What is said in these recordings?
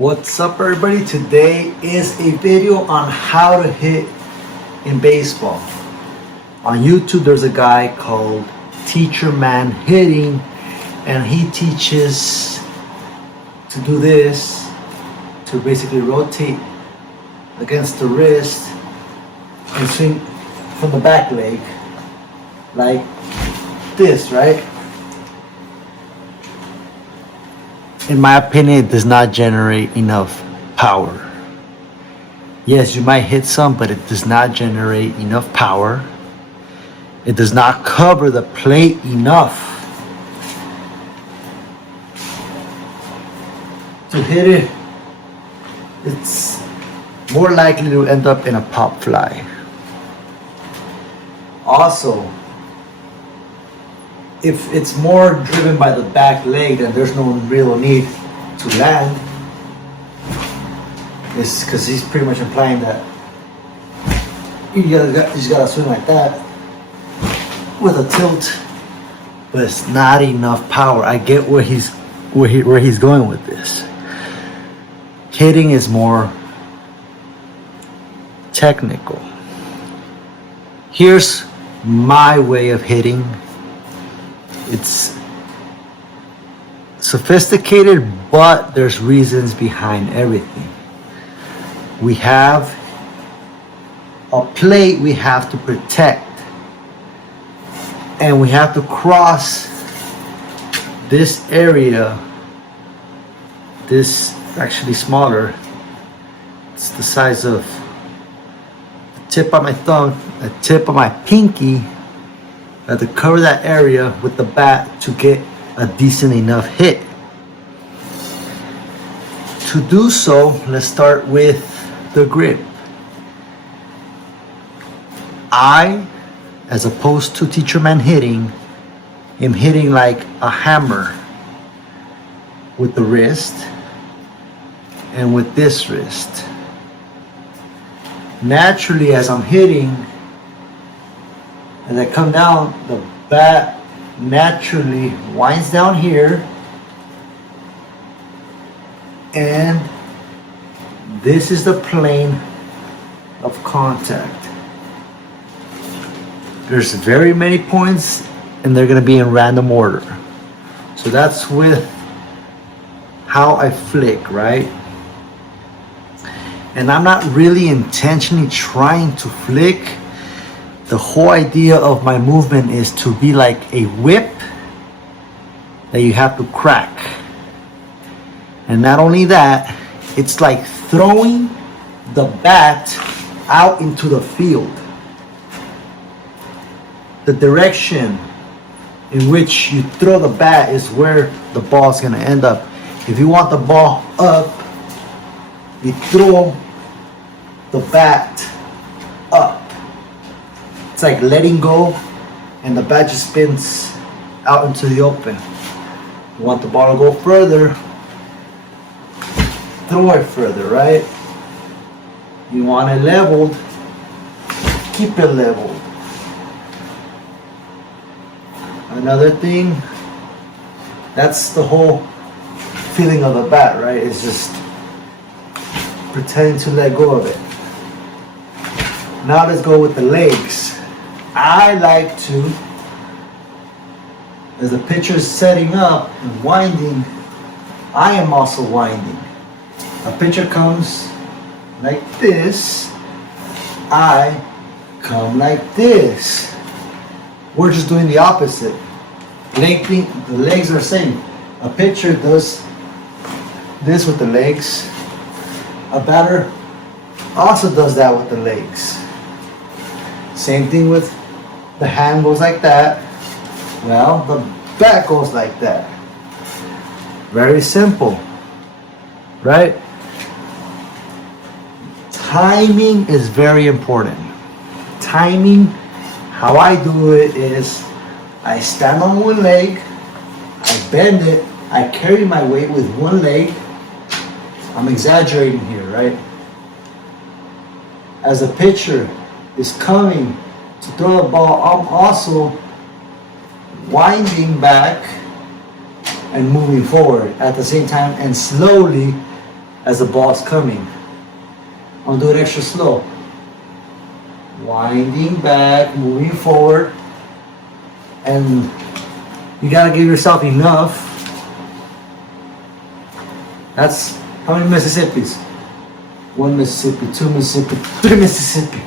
What's up, everybody? Today is a video on how to hit in baseball. On YouTube there's a guy called Teacher Man Hitting, and he teaches to do this, to basically rotate against the wrist and swing from the back leg like this, right? In my opinion, it does not generate enough power. Yes, you might hit some, but it does not generate enough power. It does not cover the plate enough to hit it. It's more likely to end up in a pop fly. Also, if it's more driven by the back leg, then there's no real need to land. It's because he's pretty much implying that you just gotta swing like that with a tilt, but it's not enough power. I get where he's going with this. Hitting is more technical. Here's my way of hitting. It's sophisticated, but there's reasons behind everything. We have a plate we have to protect, and we have to cross this area. This actually smaller. It's the size of the tip of my thumb, the tip of my pinky. I have to cover that area with the bat to get a decent enough hit. To do so, let's start with the grip. I, as opposed to Teacher Man Hitting, am hitting like a hammer with the wrist and with this wrist. Naturally, as I'm hitting, as I come down, the bat naturally winds down here, and this is the plane of contact. There's very many points, and they're going to be in random order. So that's with how I flick, right? And I'm not really intentionally trying to flick. The whole idea of my movement is to be like a whip that you have to crack. And not only that, it's like throwing the bat out into the field. The direction in which you throw the bat is where the ball is going to end up. If you want the ball up, you throw the bat up. It's like letting go, and the bat just spins out into the open. You want the ball to go further, throw it further, right? You want it leveled, keep it leveled. Another thing, that's the whole feeling of the bat, right? It's just pretending to let go of it. Now let's go with the legs. I like to, as the pitcher is setting up and winding, I am also winding. A pitcher comes like this, I come like this. We're just doing the opposite. The legs are the same. A pitcher does this with the legs. A batter also does that with the legs. Same thing with the hand goes like that. Well, the bat goes like that. Very simple, right? Timing is very important. Timing, how I do it is I stand on one leg, I bend it, I carry my weight with one leg. I'm exaggerating here, right? As a pitcher is coming to throw the ball, I'm also winding back and moving forward at the same time, and slowly as the ball's coming. I'm gonna do it extra slow. Winding back, moving forward, and you gotta give yourself enough. That's how many Mississippis? 1 Mississippi, 2 Mississippi, 3 Mississippi.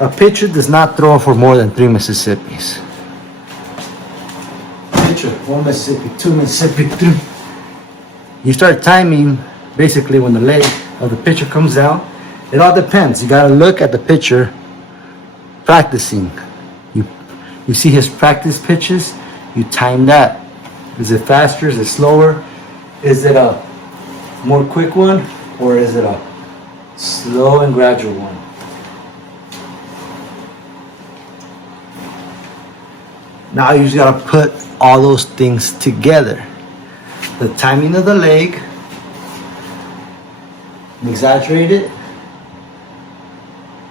A pitcher does not throw for more than 3 Mississippis. Pitcher, 1 Mississippi, 2 Mississippi, 3. You start timing basically when the leg of the pitcher comes down. It all depends. You gotta look at the pitcher practicing. You see his practice pitches, you time that. Is it faster? Is it slower? Is it a more quick one? Or is it a slow and gradual one? Now you just gotta put all those things together. The timing of the leg, exaggerate it.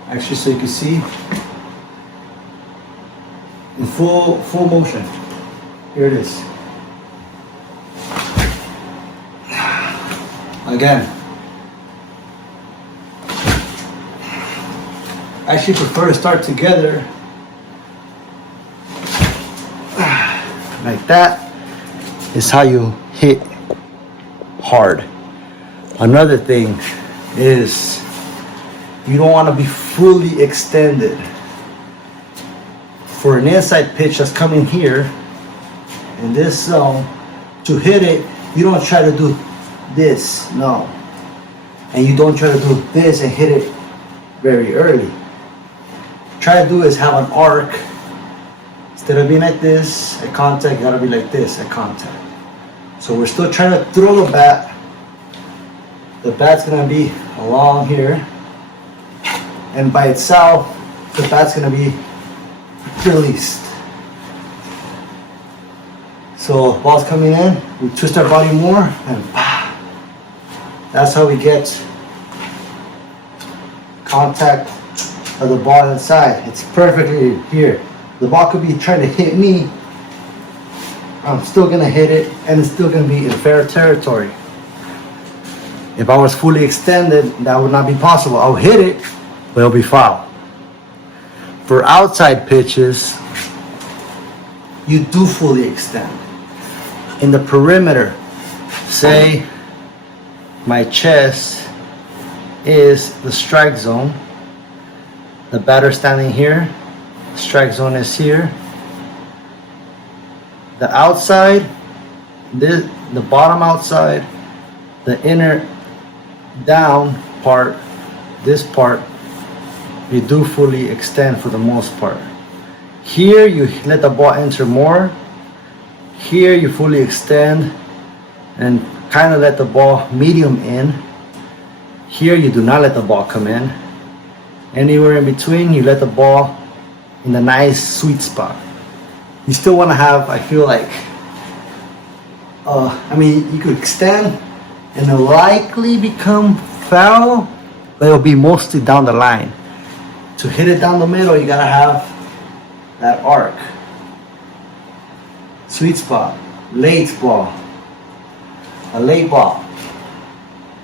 Actually, so you can see in full motion. Here it is. Again, I actually prefer to start together like that. Is how you hit hard. Another thing is you don't want to be fully extended. For an inside pitch that's coming here in this zone, to hit it, you don't try to do this, no. And you don't try to do this and hit it very early. Try to do is have an arc. Instead of being like this at contact, you gotta be like this at contact. So we're still trying to throw the bat. The bat's gonna be along here. And by itself, the bat's gonna be released. So ball's coming in, we twist our body more, and that's how we get contact of the ball inside. It's perfectly here. The ball could be trying to hit me. I'm still gonna hit it, and it's still gonna be in fair territory. If I was fully extended, that would not be possible. I'll hit it, but it'll be foul. For outside pitches, you do fully extend. In the perimeter, say my chest is the strike zone. The batter standing here, strike zone is here. The outside, the bottom outside, the inner down part, this part, you do fully extend for the most part. Here you let the ball enter more. Here you fully extend and kind of let the ball medium in. Here you do not let the ball come in. Anywhere in between, you let the ball in the nice sweet spot. You still want to have, I feel like, you could extend and it'll likely become foul, but it'll be mostly down the line. To hit it down the middle, you gotta have that arc. Sweet spot, late ball, a late ball,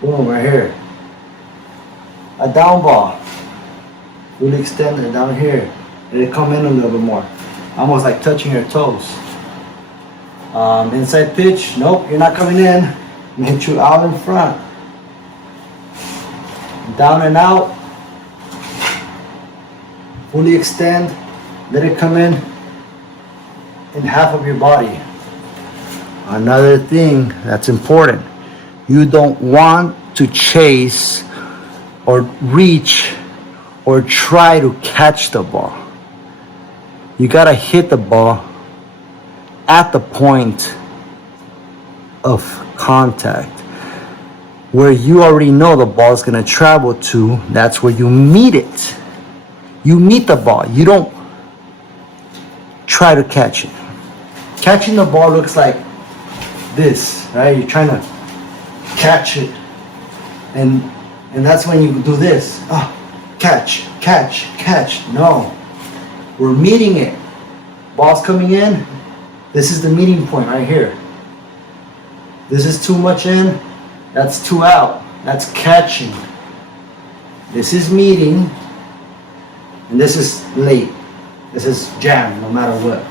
boom, right here. A down ball, really extend it down here, and it come in a little bit more, almost like touching your toes. Inside pitch, nope, you're not coming in. I'm gonna hit you out in front. Down and out, fully extend, let it come in half of your body. Another thing that's important, you don't want to chase or reach or try to catch the ball. You gotta hit the ball at the point of contact where you already know the ball is gonna travel to. That's where you meet it. You meet the ball. You don't try to catch it. Catching the ball looks like this, right? You're trying to catch it, and that's when you do this. Oh, catch, catch, catch. No, we're meeting it. Ball's coming in. This is the meeting point right here. This is too much in, That's 2 out. That's catching. This is meeting. And this is late. This is jam, no matter what.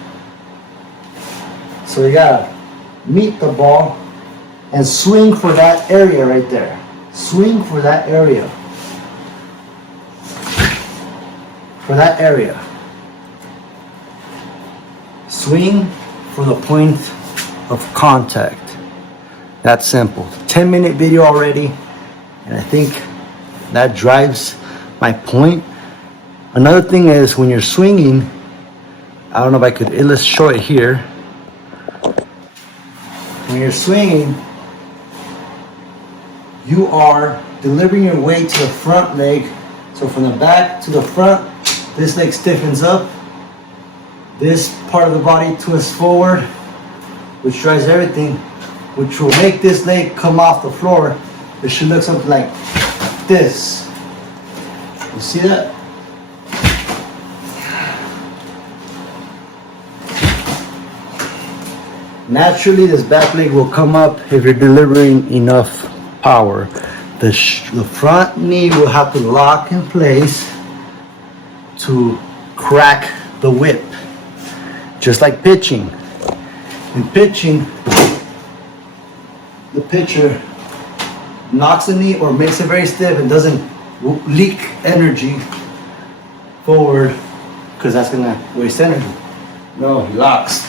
So you gotta meet the ball and swing for that area right there. Swing for that area. For that area. Swing for the point of contact. That's simple. 10-minute video already, and I think that drives my point. Another thing is when you're swinging, I don't know if I could illustrate it here. When you're swinging, you are delivering your weight to the front leg. So from the back to the front, this leg stiffens up. This part of the body twists forward, which drives everything, which will make this leg come off the floor. It should look something like this. You see that? Naturally, this back leg will come up if you're delivering enough power. The front knee will have to lock in place to crack the whip. Just like pitching. In pitching, the pitcher knocks the knee or makes it very stiff and doesn't leak energy forward because that's gonna waste energy. No, he locks.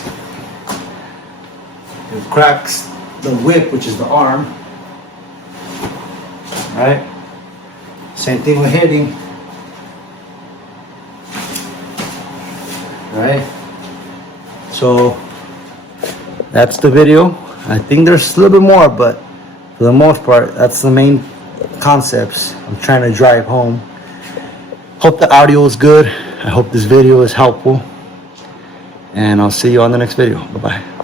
It cracks the whip, which is the arm. Right? Same thing with hitting. Right? So that's the video. I think there's a little bit more, but for the most part, that's the main concepts I'm trying to drive home. Hope the audio is good. I hope this video is helpful. And I'll see you on the next video. Bye-bye.